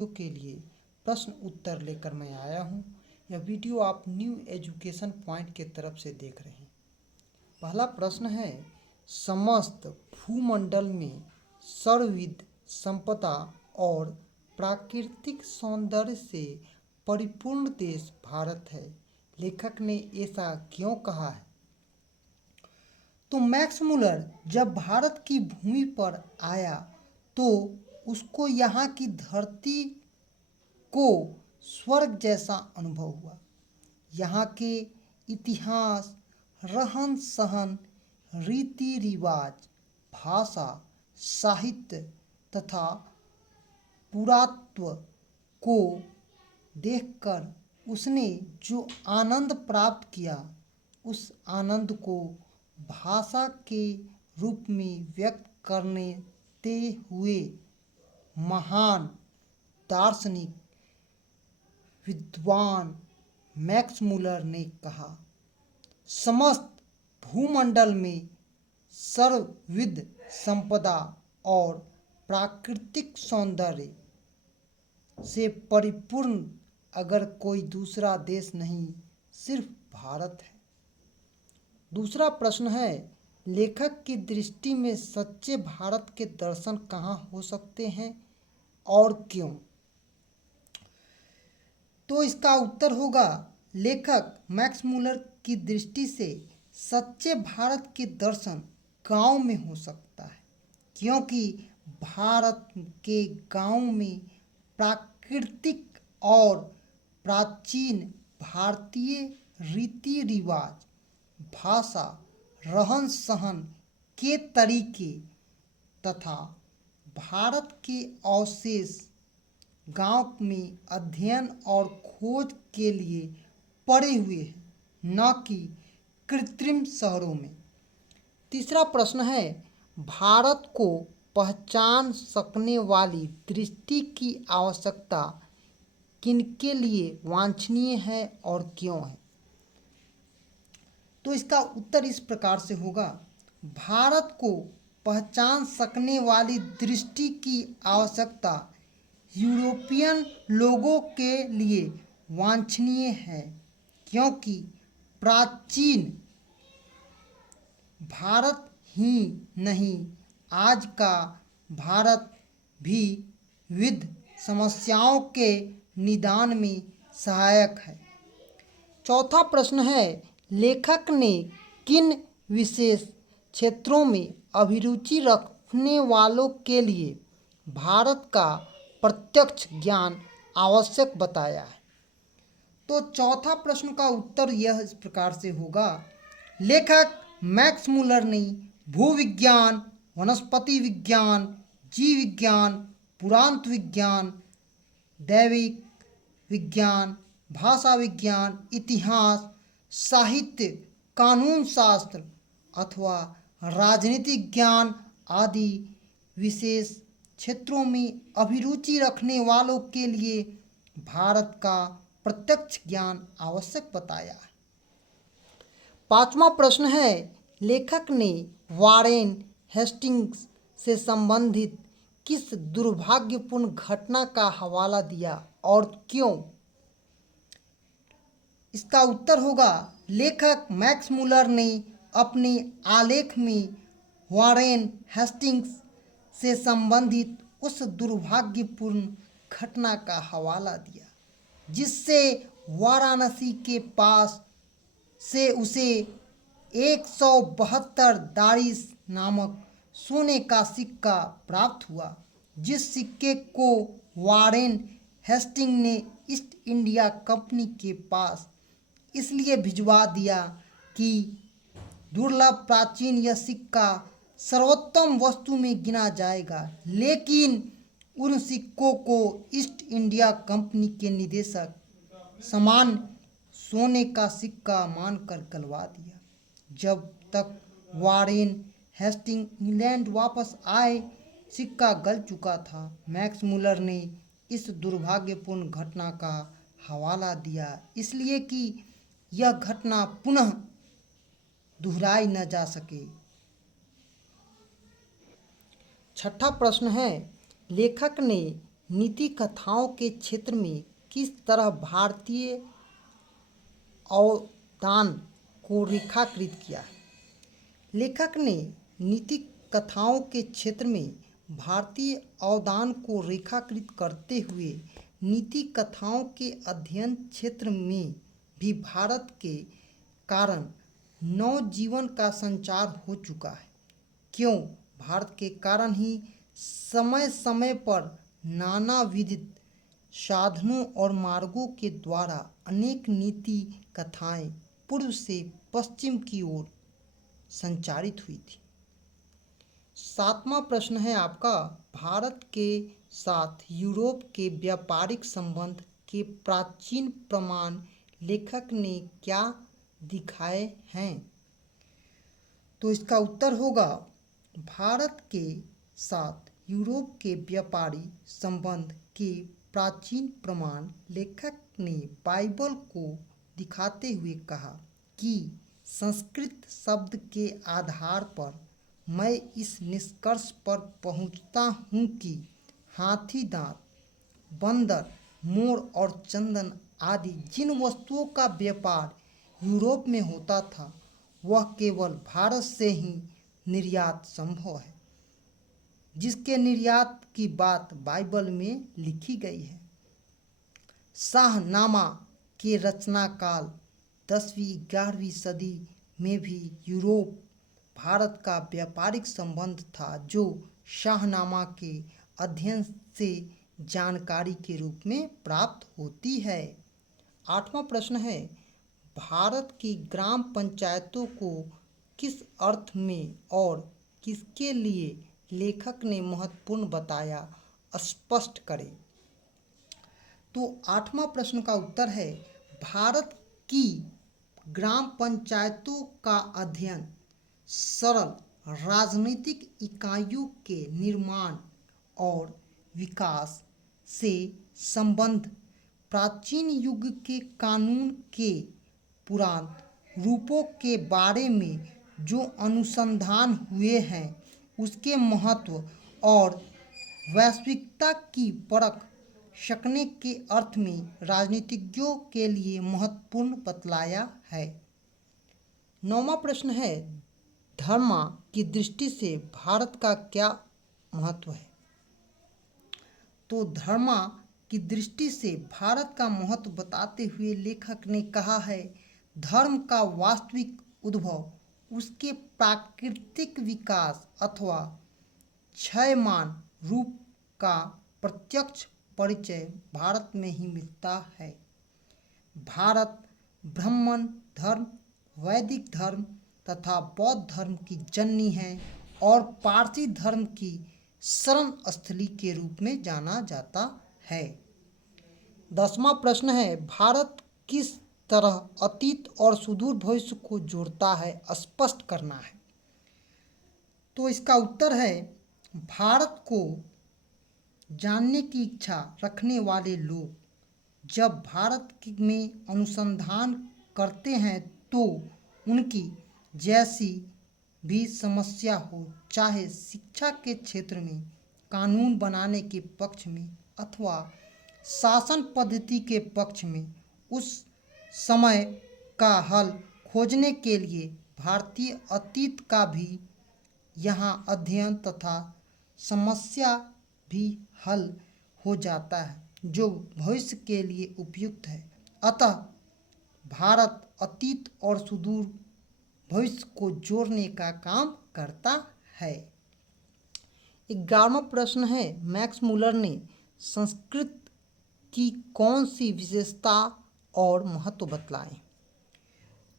के लिए प्रश्न उत्तर लेकर मैं आया हूँ। यह वीडियो आप न्यू एजुकेशन पॉइंट के तरफ से देख रहे हैं। पहला प्रश्न है, समस्त भूमंडल में सर्वविध संपदा और प्राकृतिक सौंदर्य से परिपूर्ण देश भारत है। लेखक ने ऐसा क्यों कहा है? तो मैक्स मुलर जब भारत की भूमि पर आया तो उसको यहाँ की धरती को स्वर्ग जैसा अनुभव हुआ। यहाँ के इतिहास, रहन सहन, रीति रिवाज, भाषा, साहित्य तथा पुरातत्व को देखकर उसने जो आनंद प्राप्त किया, उस आनंद को भाषा के रूप में व्यक्त करने ते हुए महान दार्शनिक विद्वान मैक्स मुलर ने कहा, समस्त भूमंडल में सर्वविध संपदा और प्राकृतिक सौंदर्य से परिपूर्ण अगर कोई दूसरा देश नहीं, सिर्फ भारत है। दूसरा प्रश्न है, लेखक की दृष्टि में सच्चे भारत के दर्शन कहाँ हो सकते हैं और क्यों? तो इसका उत्तर होगा, लेखक मैक्स मुलर की दृष्टि से सच्चे भारत के दर्शन गांव में हो सकता है, क्योंकि भारत के गांव में प्राकृतिक और प्राचीन भारतीय रीति रिवाज, भाषा, रहन सहन के तरीके तथा भारत के अवशेष गांव में अध्ययन और खोज के लिए पड़े हुए हैं, न कि कृत्रिम शहरों में। तीसरा प्रश्न है, भारत को पहचान सकने वाली दृष्टि की आवश्यकता किनके लिए वांछनीय है और क्यों है? तो इसका उत्तर इस प्रकार से होगा, भारत को पहचान सकने वाली दृष्टि की आवश्यकता यूरोपियन लोगों के लिए वांछनीय है, क्योंकि प्राचीन भारत ही नहीं, आज का भारत भी विविध समस्याओं के निदान में सहायक है। चौथा प्रश्न है, लेखक ने किन विशेष क्षेत्रों में अभिरुचि रखने वालों के लिए भारत का प्रत्यक्ष ज्ञान आवश्यक बताया है? तो चौथा प्रश्न का उत्तर यह इस प्रकार से होगा, लेखक मैक्स मुलर ने भूविज्ञान, वनस्पति विज्ञान, जीव विज्ञान, पुरातत्व विज्ञान, दैविक विज्ञान, भाषा विज्ञान, इतिहास, साहित्य, कानून शास्त्र अथवा राजनीतिक ज्ञान आदि विशेष क्षेत्रों में अभिरुचि रखने वालों के लिए भारत का प्रत्यक्ष ज्ञान आवश्यक बताया है। पांचवा प्रश्न है, लेखक ने वारेन हेस्टिंग्स से संबंधित किस दुर्भाग्यपूर्ण घटना का हवाला दिया और क्यों? इसका उत्तर होगा, लेखक मैक्स मुलर ने अपने आलेख में वारेन हेस्टिंग्स से संबंधित उस दुर्भाग्यपूर्ण घटना का हवाला दिया जिससे वाराणसी के पास से उसे 172 दारिस नामक सोने का सिक्का प्राप्त हुआ, जिस सिक्के को वारेन हेस्टिंग ने ईस्ट इंडिया कंपनी के पास इसलिए भिजवा दिया कि दुर्लभ प्राचीन यह सिक्का सर्वोत्तम वस्तु में गिना जाएगा, लेकिन उन सिक्कों को ईस्ट इंडिया कंपनी के निदेशक सामान्य सोने का सिक्का मानकर गलवा दिया। जब तक वारेन हेस्टिंग इंग्लैंड वापस आए, सिक्का गल चुका था। मैक्स मुलर ने इस दुर्भाग्यपूर्ण घटना का हवाला दिया इसलिए कि यह घटना पुनः दोहराई न जा सके। छठा प्रश्न है, लेखक ने नीति कथाओं के क्षेत्र में किस तरह भारतीय अवदान को रेखाकृत किया है? लेखक ने नीति कथाओं के क्षेत्र में भारतीय अवदान को रेखाकृत करते हुए नीति कथाओं के अध्ययन क्षेत्र में भी भारत के कारण नवजीवन का संचार हो चुका है। क्यों? भारत के कारण ही समय समय पर नानाविध साधनों और मार्गों के द्वारा अनेक नीति कथाएं पूर्व से पश्चिम की ओर संचारित हुई थी। 7वां प्रश्न है आपका, भारत के साथ यूरोप के व्यापारिक संबंध के प्राचीन प्रमाण लेखक ने क्या दिखाए हैं? तो इसका उत्तर होगा, भारत के साथ यूरोप के व्यापारी संबंध के प्राचीन प्रमाण लेखक ने बाइबल को दिखाते हुए कहा कि संस्कृत शब्द के आधार पर मैं इस निष्कर्ष पर पहुंचता हूं कि हाथी दांत, बंदर, मोर और चंदन आदि जिन वस्तुओं का व्यापार यूरोप में होता था वह केवल भारत से ही निर्यात संभव है, जिसके निर्यात की बात बाइबल में लिखी गई है। शाहनामा के रचना काल 10वीं-11वीं सदी में भी यूरोप भारत का व्यापारिक संबंध था, जो शाहनामा के अध्ययन से जानकारी के रूप में प्राप्त होती है। 8वां प्रश्न है, भारत की ग्राम पंचायतों को किस अर्थ में और किसके लिए लेखक ने महत्वपूर्ण बताया, स्पष्ट करें। तो 8वां प्रश्न का उत्तर है, भारत की ग्राम पंचायतों का अध्ययन सरल राजनीतिक इकाइयों के निर्माण और विकास से संबंध, प्राचीन युग के कानून के पुराण रूपों के बारे में जो अनुसंधान हुए हैं उसके महत्व और वैश्विकता की परख सकने के अर्थ में राजनीतिज्ञों के लिए महत्वपूर्ण बतलाया है। 9वां प्रश्न है, धर्म की दृष्टि से भारत का क्या महत्व है? तो धर्म की दृष्टि से भारत का महत्व बताते हुए लेखक ने कहा है, धर्म का वास्तविक उद्भव उसके प्राकृतिक विकास अथवा क्षयमान रूप का प्रत्यक्ष परिचय भारत में ही मिलता है। भारत ब्राह्मण धर्म, वैदिक धर्म तथा बौद्ध धर्म की जननी है और पारसी धर्म की शरण स्थली के रूप में जाना जाता है। 10वां प्रश्न है, भारत किस तरह अतीत और सुदूर भविष्य को जोड़ता है, स्पष्ट करना है। तो इसका उत्तर है, भारत को जानने की इच्छा रखने वाले लोग जब भारत में अनुसंधान करते हैं तो उनकी जैसी भी समस्या हो, चाहे शिक्षा के क्षेत्र में, कानून बनाने के पक्ष में अथवा शासन पद्धति के पक्ष में, उस समय का हल खोजने के लिए भारतीय अतीत का भी यहाँ अध्ययन तथा समस्या भी हल हो जाता है जो भविष्य के लिए उपयुक्त है। अतः भारत अतीत और सुदूर भविष्य को जोड़ने का काम करता है। 11वां प्रश्न है, मैक्स मुलर ने संस्कृत की कौन सी विशेषता और महत्व बतलाए?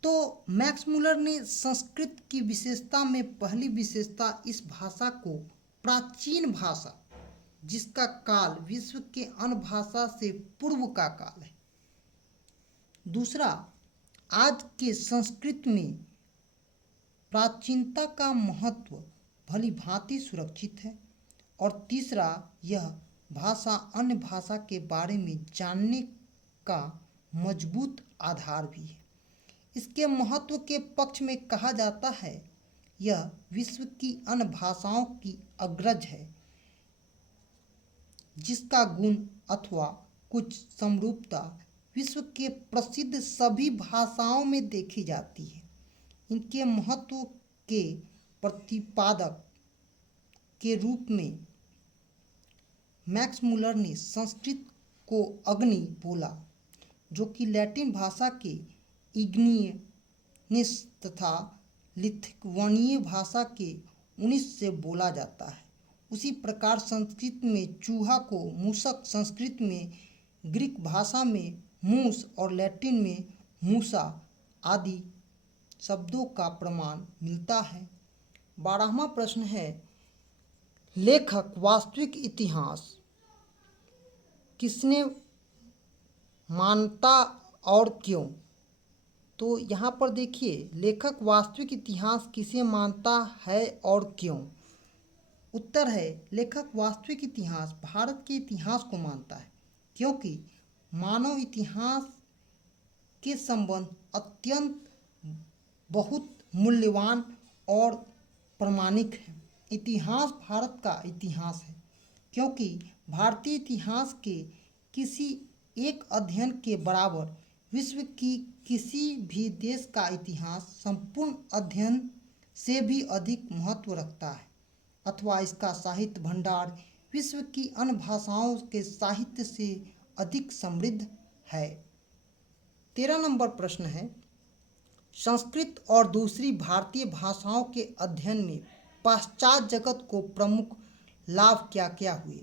तो मैक्स मुलर ने संस्कृत की विशेषता में पहली विशेषता इस भाषा को प्राचीन भाषा जिसका काल विश्व के अन्य भाषा से पूर्व का काल है। दूसरा, आज के संस्कृत में प्राचीनता का महत्व भली भांति सुरक्षित है। और तीसरा, यह भाषा अन्य भाषा के बारे में जानने का मजबूत आधार भी है। इसके महत्व के पक्ष में कहा जाता है, यह विश्व की अन्य भाषाओं की अग्रज है। जिसका गुण अथवा कुछ समरूपता विश्व के प्रसिद्ध सभी भाषाओं में देखी जाती है। इनके महत्व के प्रतिपादक के रूप में मैक्स मूलर ने संस्कृत को अग्नि बोला, जो कि लैटिन भाषा के इग्नियस तथा लिथुआनियन भाषा के उनिस से बोला जाता है। उसी प्रकार संस्कृत में चूहा को मूसक, संस्कृत में ग्रीक भाषा में मूस और लैटिन में मूसा आदि शब्दों का प्रमाण मिलता है। 12वां प्रश्न है, लेखक वास्तविक इतिहास किसने मानता और क्यों? तो यहाँ पर देखिए, लेखक वास्तविक इतिहास किसे मानता है और क्यों? उत्तर है, लेखक वास्तविक इतिहास भारत के इतिहास को मानता है, क्योंकि मानव इतिहास के संबंध अत्यंत बहुत मूल्यवान और प्रामाणिक है। इतिहास भारत का इतिहास है, क्योंकि भारतीय इतिहास के किसी एक अध्ययन के बराबर विश्व की किसी भी देश का इतिहास संपूर्ण अध्ययन से भी अधिक महत्व रखता है, अथवा इसका साहित्य भंडार विश्व की अन्य भाषाओं के साहित्य से अधिक समृद्ध है। 13 नंबर प्रश्न है, संस्कृत और दूसरी भारतीय भाषाओं के अध्ययन में पाश्चात्य जगत को प्रमुख लाभ क्या क्या हुए?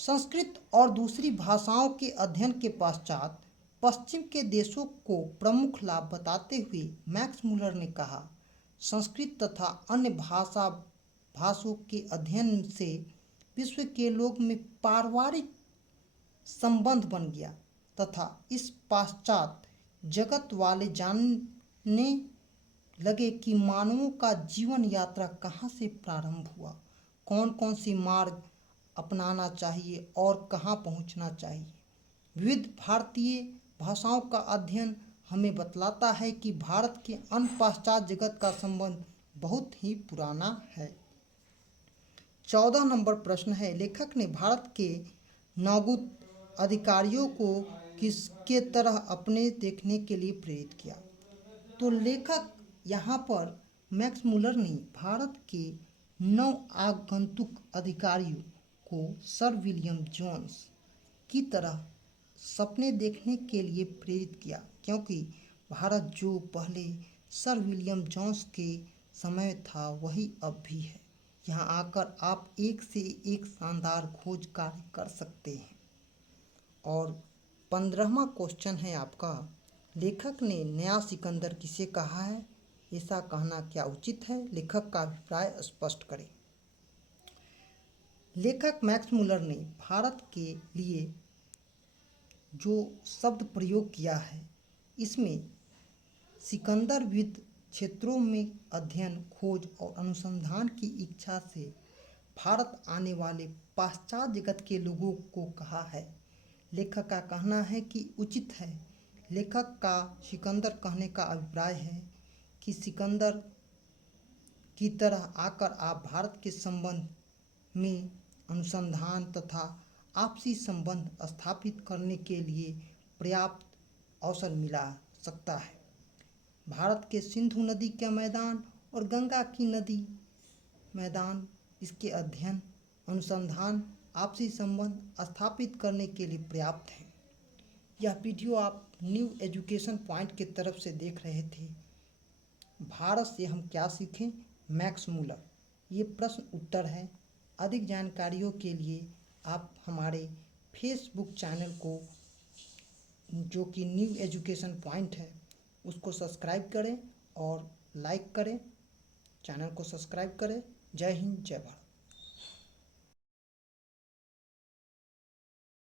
संस्कृत और दूसरी भाषाओं के अध्ययन के पश्चात पश्चिम के देशों को प्रमुख लाभ बताते हुए मैक्स मूलर ने कहा, संस्कृत तथा अन्य भाषाओं के अध्ययन से विश्व के लोग में पारिवारिक संबंध बन गया तथा इस पाश्चात्य जगत वाले जानने लगे कि मानवों का जीवन यात्रा कहाँ से प्रारंभ हुआ, कौन कौन सी मार्ग अपनाना चाहिए और कहाँ पहुँचना चाहिए। विविध भारतीय भाषाओं का अध्ययन हमें बतलाता है कि भारत के अन्य पाश्चात्य जगत का संबंध बहुत ही पुराना है। 14 नंबर प्रश्न है, लेखक ने भारत के नवोदित अधिकारियों को किसके तरह अपने देखने के लिए प्रेरित किया? तो लेखक यहाँ पर मैक्स मूलर ने भारत के नव आगंतुक अधिकारियों को सर विलियम जोन्स की तरह सपने देखने के लिए प्रेरित किया, क्योंकि भारत जो पहले सर विलियम जोन्स के समय था वही अब भी है। यहाँ आकर आप एक से एक शानदार खोज कार्य कर सकते हैं। और 15वां क्वेश्चन है आपका, लेखक ने नया सिकंदर किसे कहा है? ऐसा कहना क्या उचित है? लेखक का अभिप्राय स्पष्ट करें। लेखक मैक्स मूलर ने भारत के लिए जो शब्द प्रयोग किया है, इसमें सिकंदर विविध क्षेत्रों में अध्ययन, खोज और अनुसंधान की इच्छा से भारत आने वाले पाश्चात्य जगत के लोगों को कहा है। लेखक का कहना है कि उचित है। लेखक का सिकंदर कहने का अभिप्राय है कि सिकंदर की तरह आकर आप भारत के संबंध में अनुसंधान तथा आपसी संबंध स्थापित करने के लिए पर्याप्त अवसर मिला सकता है। भारत के सिंधु नदी का मैदान और गंगा की नदी मैदान इसके अध्ययन, अनुसंधान, आपसी संबंध स्थापित करने के लिए पर्याप्त है। यह वीडियो आप न्यू एजुकेशन पॉइंट की तरफ से देख रहे थे। भारत से हम क्या सीखें, मैक्स मूलर, ये प्रश्न उत्तर है। अधिक जानकारियों के लिए आप हमारे फेसबुक चैनल को, जो कि न्यू एजुकेशन पॉइंट है, उसको सब्सक्राइब करें और लाइक करें। चैनल को सब्सक्राइब करें। जय हिंद, जय भारत।